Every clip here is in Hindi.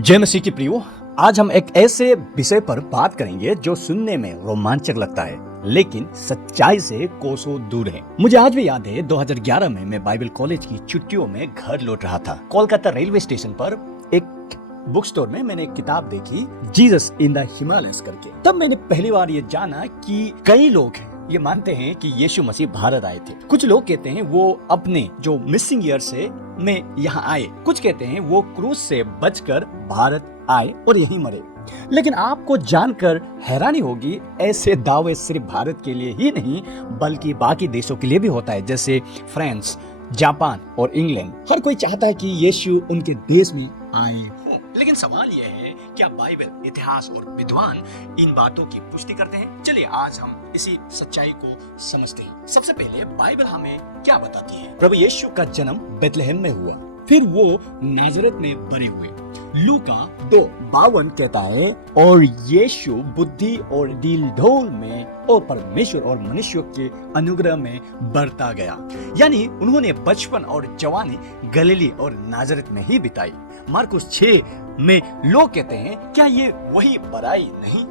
जय मसीह की प्रियो। आज हम एक ऐसे विषय पर बात करेंगे जो सुनने में रोमांचक लगता है लेकिन सच्चाई से कोसों दूर है। मुझे आज भी याद है 2011 में मैं बाइबल कॉलेज की छुट्टियों में घर लौट रहा था। कोलकाता रेलवे स्टेशन पर एक बुक स्टोर में मैंने एक किताब देखी, जीसस इन द हिमालयस करके। तब मैंने पहली बार ये जाना कि कई लोग ये मानते हैं कि यीशु मसीह भारत आए थे। कुछ लोग कहते हैं वो अपने जो मिसिंग ईयर से में यहाँ आए, कुछ कहते हैं वो क्रूज से बचकर भारत आए और यहीं मरे। लेकिन आपको जानकर हैरानी होगी, ऐसे दावे सिर्फ भारत के लिए ही नहीं बल्कि बाकी देशों के लिए भी होता है, जैसे फ्रांस, जापान और इंग्लैंड। हर कोई चाहता है कि यीशु उनके देश में आए। लेकिन सवाल यह है, क्या बाइबल, इतिहास और विद्वान इन बातों की पुष्टि करते हैं? चलिए आज हम इसी सच्चाई को समझते हैं। सबसे पहले बाइबल हमें क्या बताती है? प्रभु यीशु का जन्म बेथलेहम में हुआ, फिर वो नाजरत में बड़े हुए। लूका 2:52 कहता है, और यीशु बुद्धि और दिल ढोल में और परमेश्वर और मनुष्यों के अनुग्रह में बढ़ता गया। यानी उन्होंने बचपन और जवानी गलीली और नाजरत में ही बिताई। मार्कुस 6 में लोग कहते हैं, क्या ये वही बड़ाई नहीं?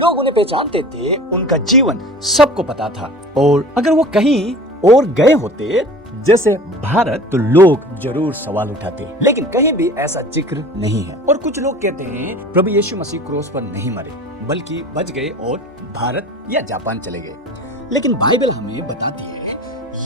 लोग उन्हें पहचानते थे, उनका जीवन सबको पता था, और अगर वो कहीं और गए होते जैसे भारत तो लोग जरूर सवाल उठाते, लेकिन कहीं भी ऐसा जिक्र नहीं है। और कुछ लोग कहते हैं प्रभु यीशु मसीह क्रूस पर नहीं मरे बल्कि बच गए और भारत या जापान चले गए। लेकिन बाइबल हमें बताती है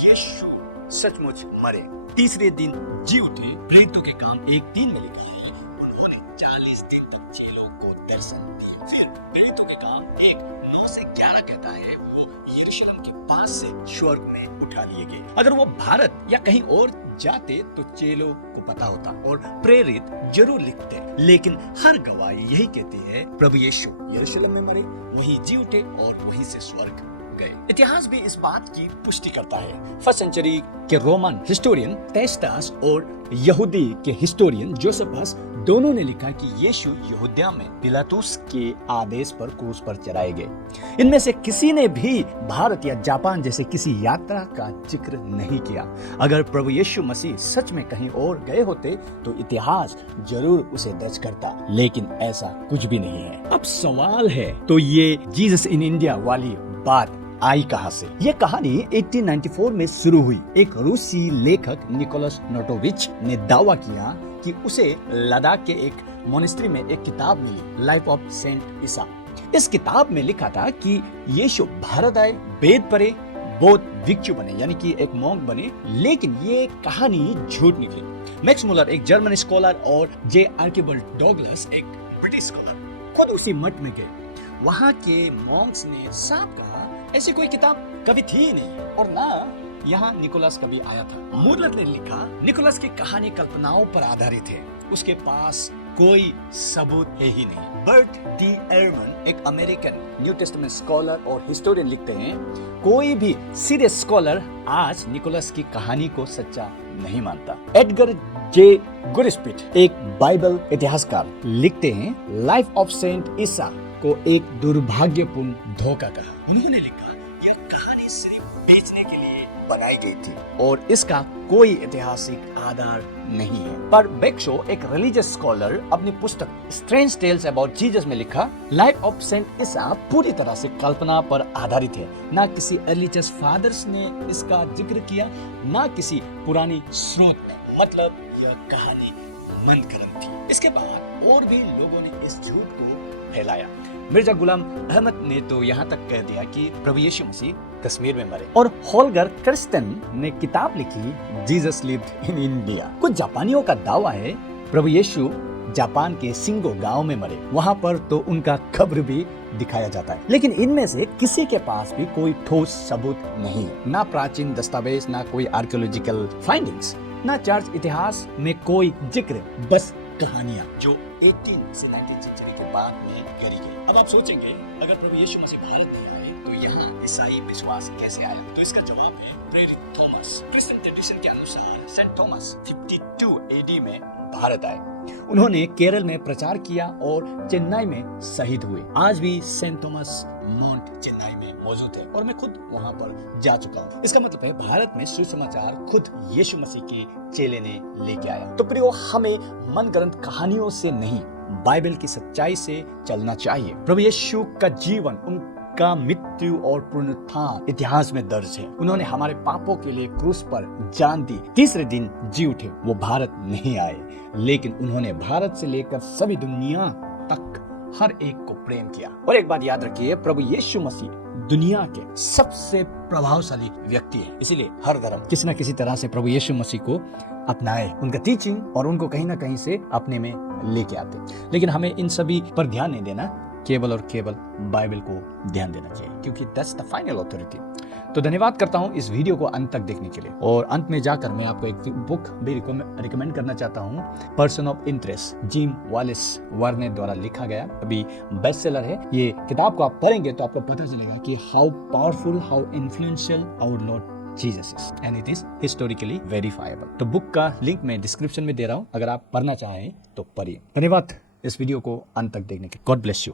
यीशु सचमुच मरे, तीसरे दिन जी उठे। प्रेरितों के काम 1:3 में लिखा है, उन्होंने 40 दिन तक चेलों को दर्शन दिए। फिर प्रेरितों के काम 1:9 से 11 कहता है, वो यरूशलेम के पास से स्वर्ग में उठा लिए गए। अगर वो भारत या कहीं और जाते तो चेलों को पता होता और प्रेरित जरूर लिखते, लेकिन हर गवाही यही कहती है प्रभु यीशु यरूशलेम में मरे, वहीं जी उठे और वहीं से स्वर्ग गए। इतिहास भी इस बात की पुष्टि करता है। फर्स्ट सेंचुरी के रोमन हिस्टोरियन टेस्टास और यहूदी के हिस्टोरियन जोसेफस दोनों ने लिखा कि यीशु यहूदिया में पिलातुस के आदेश पर क्रूस पर चढ़ाए गए। इनमें से किसी ने भी भारत या जापान जैसे किसी यात्रा का जिक्र नहीं किया। अगर प्रभु यीशु मसीह सच में कहीं और गए होते तो इतिहास जरूर उसे दर्ज करता, लेकिन ऐसा कुछ भी नहीं है। अब सवाल है, तो ये जीसस इन इंडिया वाली बात आई कहां से? ये कहानी 1894 में शुरू हुई। एक रूसी लेखक निकोलस नोटोविच ने दावा किया कि उसे लद्दाख के एक मोनेस्ट्री में एक किताब मिली, लाइफ ऑफ सेंट ईसा। इस किताब में लिखा था कि यीशु भारत आए, वेद पढ़े, बौद्ध भिक्षु बने, यानी कि एक मॉन्क बने। लेकिन ये कहानी झूठ निकली। मैक्स मुलर एक जर्मन स्कॉलर और जे आर्किबल्ड डॉगलस एक ब्रिटिश स्कॉलर खुद उसी मठ में गए। वहाँ के मॉन्क्स ने साफ कहा, ऐसी कोई किताब कभी थी ही नहीं और ना यहाँ निकोलस कभी आया था। मुलर ने लिखा, निकोलस की कहानी कल्पनाओं पर आधारित है, उसके पास कोई सबूत है ही नहीं। बर्ट डी एरमन एक अमेरिकन न्यू टेस्टामेंट स्कॉलर और हिस्टोरियन लिखते हैं, कोई भी सीरियस स्कॉलर आज निकोलस की कहानी को सच्चा नहीं मानता। एडगर जे गुरिस्पिट एक बाइबल इतिहासकार लिखते हैं, लाइफ ऑफ सेंट ईसा को एक दुर्भाग्यपूर्ण धोखा कहा। उन्होंने लिखा, यह कहानी सिर्फ बेचने के लिए बनाई गई थी और इसका कोई ऐतिहासिक आधार नहीं है। पर बेक्शो एक रिलीजियस स्कॉलर अपनी पुस्तक स्ट्रेंज टेल्स अबाउट जीसस में लिखा, लाइफ ऑफ सेंट ईसा पूरी तरह से कल्पना पर आधारित है। ना किसी अर्ली चर्च फादर्स ने इसका जिक्र किया, ना किसी पुरानी स्रोत में। मतलब यह कहानी मनगढ़ंत थी। इसके बाद और भी लोगों ने इस झूठ को फैलाया। मिर्जा गुलाम अहमद ने तो यहाँ तक कह दिया कि प्रभु यीशु मसीह कश्मीर में मरे। और होल्गर क्रिस्टन ने किताब लिखी, जीसस लिव्ड इन इंडिया। कुछ जापानियों का दावा है प्रभु यीशु जापान के सिंगो गांव में मरे, वहाँ पर तो उनका कब्र भी दिखाया जाता है। लेकिन इनमें से किसी के पास भी कोई ठोस सबूत नहीं है, ना प्राचीन दस्तावेज, ना कोई आर्कियोलॉजिकल फाइंडिंग्स, ना चर्च इतिहास में कोई जिक्र, बस कहानियां जो 18 से 19 सेंचुरी के बाद में करी गई। अब आप सोचेंगे, अगर प्रभु यीशु मसीह भारत नहीं आए तो यहाँ ईसाई विश्वास कैसे आया? तो इसका जवाब है प्रेरित थॉमस। क्रिश्चियन ट्रेडिशन के अनुसार सेंट थॉमस 52 AD में भारत आए। उन्होंने केरल में प्रचार किया और चेन्नई में शहीद हुए। आज भी सेंट थॉमस माउंट चेन्नई में मौजूद है और मैं खुद वहाँ पर जा चुका हूँ। इसका मतलब है भारत में सुसमाचार खुद यीशु मसीह के चेले ने लेके आया। तो प्रियो, हमें मनगढ़ंत कहानियों से नहीं बाइबल की सच्चाई से चलना चाहिए। प्रभु यीशु का जीवन, उनका मृत्यु और पुनरुत्थान इतिहास में दर्ज है। उन्होंने हमारे पापों के लिए क्रूस पर जान दी, तीसरे दिन जी उठे। वो भारत नहीं आए, लेकिन उन्होंने भारत से लेकर सभी दुनिया तक हर एक को प्रेम किया। और एक बात याद रखिए, प्रभु यीशु मसीह दुनिया के सबसे प्रभावशाली व्यक्ति है। इसीलिए हर धर्म किसी न किसी तरह से प्रभु यीशु मसीह को अपनाए, उनका टीचिंग और उनको कहीं ना कहीं से अपने में लेके आते। लेकिन हमें इन सभी पर ध्यान नहीं देना, केवल और केवल बाइबल को ध्यान देना चाहिए, क्योंकि दैट्स द फाइनल अथॉरिटी। तो धन्यवाद करता हूं इस वीडियो को अंत तक देखने के लिए। और अंत में जाकर मैं आपको एक बुक भी रिकमेंड करना चाहता हूं, person of interest, Jim Wallis Verne द्वारा लिखा गया, अभी बेस्ट सेलर है। ये किताब को आप पढ़ेंगे तो आपको पता चलेगा कि how powerful, how influential our lord Jesus is, and it is historically verifiable। तो बुक का लिंक मैं डिस्क्रिप्शन में दे रहा हूं, अगर आप पढ़ना चाहें तो पढ़िए। धन्यवाद इस वीडियो को अंत तक देखने के लिए। God bless you.